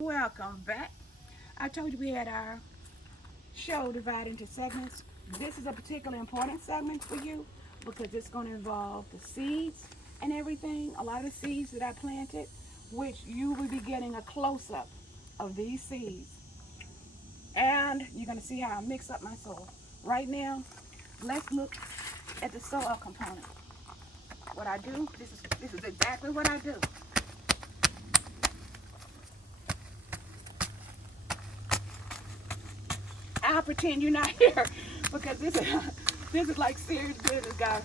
Welcome back. I told you we had our show divided into segments. This is a particularly important segment for you because it's going to involve the seeds and everything. A lot of the seeds that I planted, which you will be getting a close up of these seeds. And you're going to see how I mix up my soil. Right now, let's look at the soil component. What I do, this is exactly what I do. I'll pretend you're not here because this is like serious business, guys.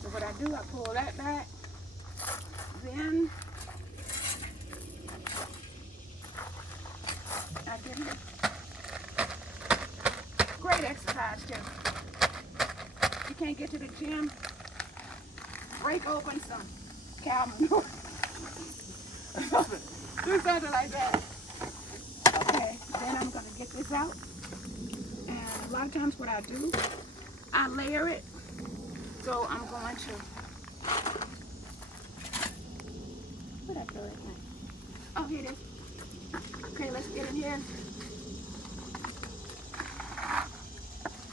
So what I do, I pull that back, then I get it. Great exercise too. You can't get to the gym, break open some cow manure. Do something like that. Okay, then I'm gonna get this out. And a lot of times what I do, I layer it. So I'm going to, where'd I throw that thing? Oh, here it is. Okay, let's get in here.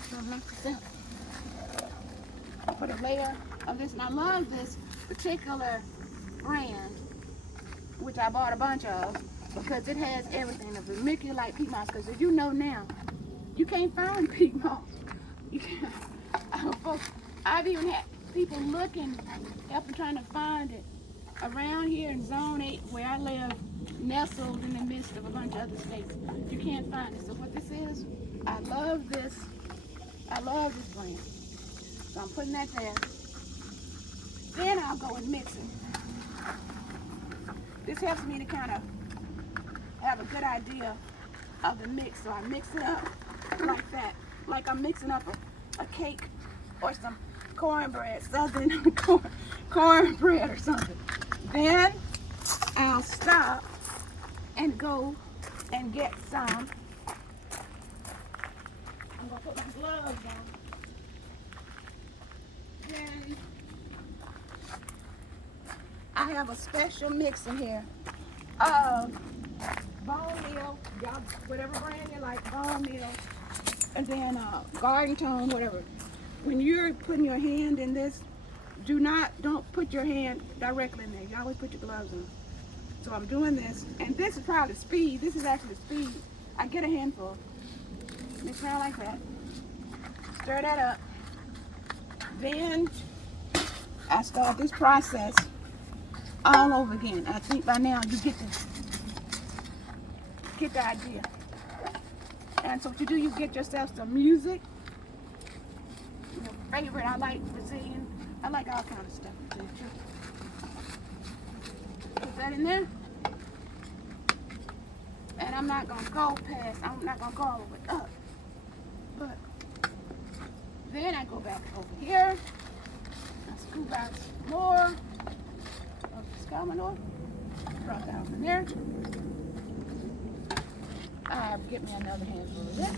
So mix this up. Put a layer of this, and I love this particular brand, which I bought a bunch of, because it has everything. The vermiculite peat moss, because as you know now, you can't find peat moss. You can't. Folks, I've even had people looking, helping trying to find it around here in Zone 8, where I live, nestled in the midst of a bunch of other states. You can't find it. So what this is, I love this. I love this brand. So I'm putting that there. Then I'll go and mix it. This helps me to kind of have a good idea of the mix. So I mix it up like that, like I'm mixing up a cake or some cornbread, southern cornbread or something. Then I'll stop and go and get some. I'm gonna put my gloves on. Then I have a special mix in here of bone meal, y'all, whatever brand you like, bone meal, and then garden tone, whatever. When you're putting your hand in this, don't put your hand directly in there. You always put your gloves on. So I'm doing this, and this is probably speed. This is actually speed. I get a handful, mix around like that, stir that up. Then I start this process all over again. I think by now you get the idea. And so what you do, you get yourself some music. Your favorite, I like Brazilian. I like all kind of stuff. Put that in there. And I'm not gonna go all the way up. But then I go back over here. I scoop out some more of this cow manure. Drop that over there. I get me another handful of this.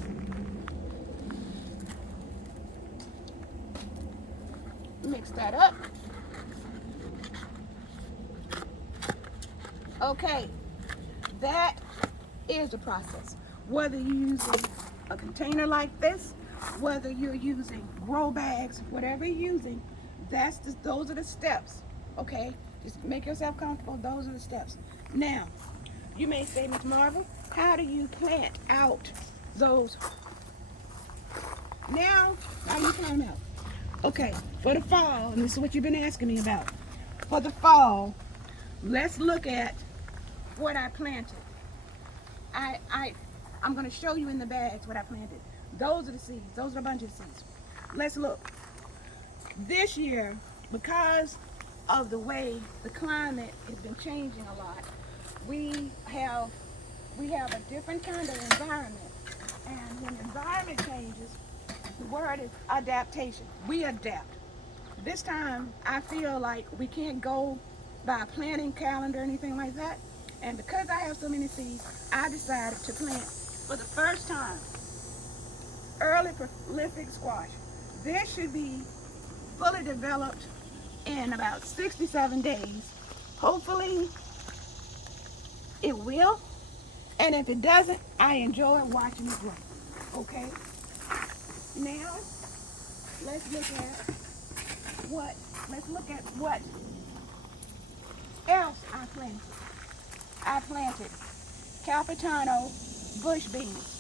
Mix that up. Okay, that is the process. Whether you're using a container like this, whether you're using grow bags, whatever you're using, those are the steps. Okay, just make yourself comfortable. Those are the steps. Now, you may say, Miss Marvel, how do you plant out those? Now, how do you plant them out? Okay, for the fall, and this is what you've been asking me about. For the fall, let's look at what I planted. I'm going to show you in the bags what I planted. Those are the seeds. Those are a bunch of seeds. Let's look. This year, because of the way the climate has been changing a lot, we have a different kind of environment. And when the environment changes, the word is adaptation. We adapt. This time, I feel like we can't go by a planting calendar or anything like that. And because I have so many seeds, I decided to plant for the first time early prolific squash. This should be fully developed in about 67 days. Hopefully it will. And if it doesn't, I enjoy watching it grow. Okay? Now, let's look at what else I planted. I planted Capitano bush beans.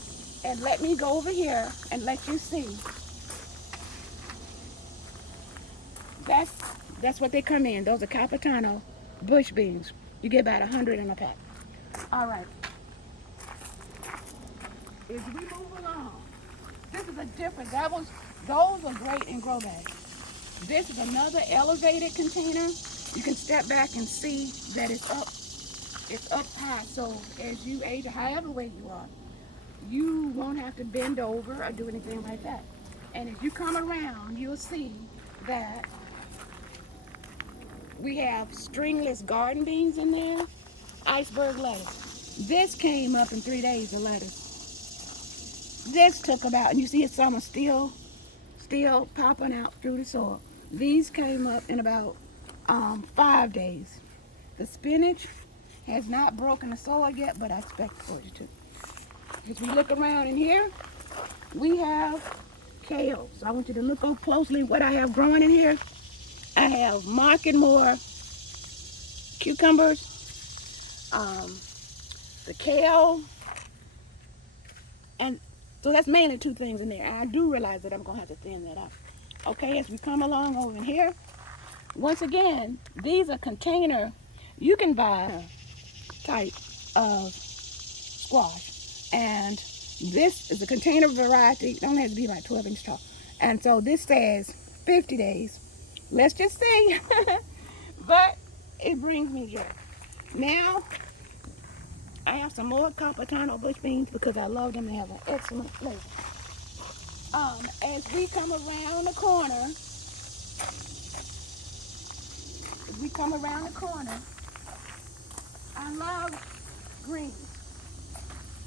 And let me go over here and let you see. That's what they come in. Those are Capitano bush beans. You get about 100 in a pack. All right. As we move along, this is a different. Those are great in grow bags. This is another elevated container. You can step back and see that it's up. It's up high. So as you age, or however weight you are, you won't have to bend over or do anything like that. And if you come around, you'll see that we have stringless garden beans in there, iceberg lettuce. This came up in 3 days, the lettuce. This took about, and you see some are still popping out through the soil. These came up in about 5 days. The spinach has not broken the soil yet, but I expect for it to. As we look around in here, we have kale. So I want you to look up closely what I have growing in here. I have Market More cucumbers, the kale, and so that's mainly 2 things in there. And I do realize that I'm going to have to thin that out. Okay, as we come along over in here, once again, these are container. You can buy type of squash. And this is a container variety. It only has to be about 12 inches tall. And so this says 50 days. Let's just say. But it brings me joy. Now, I have some more Capitano bush beans because I love them. They have an excellent flavor. As we come around the corner, I love greens.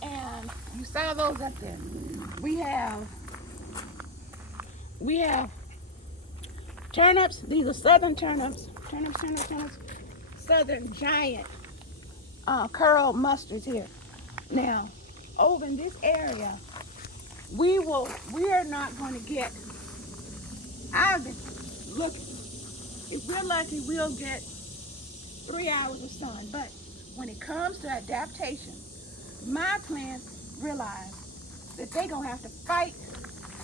And you saw those up there. We have turnips. These are southern turnips. Turnips. Southern giant curled mustards here. Now, over in this area, we are not going to get, I've been looking. If we're lucky, we'll get 3 hours of sun. But when it comes to adaptation, my plants realize that they're going to have to fight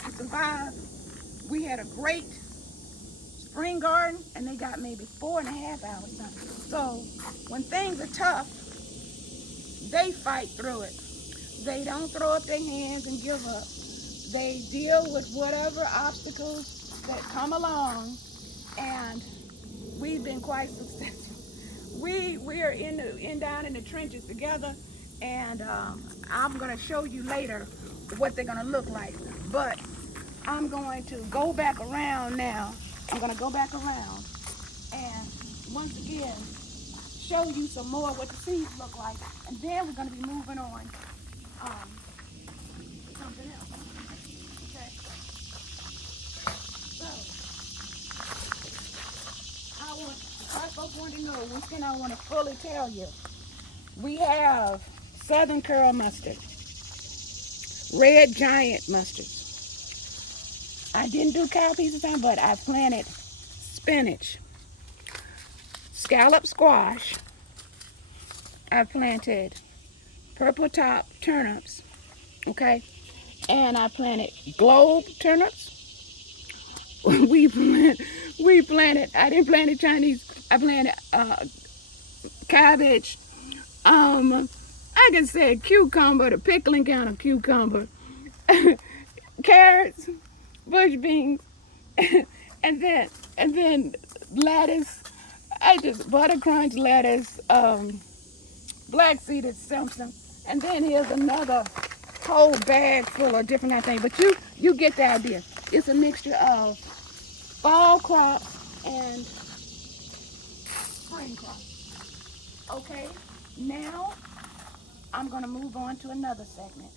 to survive. We had a great spring garden, and they got maybe 4.5 hours sun. So when things are tough, they fight through it. They don't throw up their hands and give up. They deal with whatever obstacles that come along, and we've been quite successful. We are down in the trenches together, and I'm going to show you later what they're going to look like. But I'm going to go back around now. I'm going to go back around and once again show you some more what the seeds look like, and then we're going to be moving on something else. Okay. So I folks want to know one thing I want to fully tell you. We have southern curl mustard, red giant mustards. I didn't do cowpeas this time, but I planted spinach, scallop squash. I planted purple top turnips, okay? And I planted globe turnips. we planted, I didn't plant the Chinese, I planted cabbage, I can say cucumber, the pickling kind of cucumber, carrots, bush beans, and then lettuce. I just butter crunch lettuce, black seeded Simpson, and then here's another whole bag full of different kind of things. But you get the idea. It's a mixture of fall crops and spring crops. Okay, now I'm gonna move on to another segment.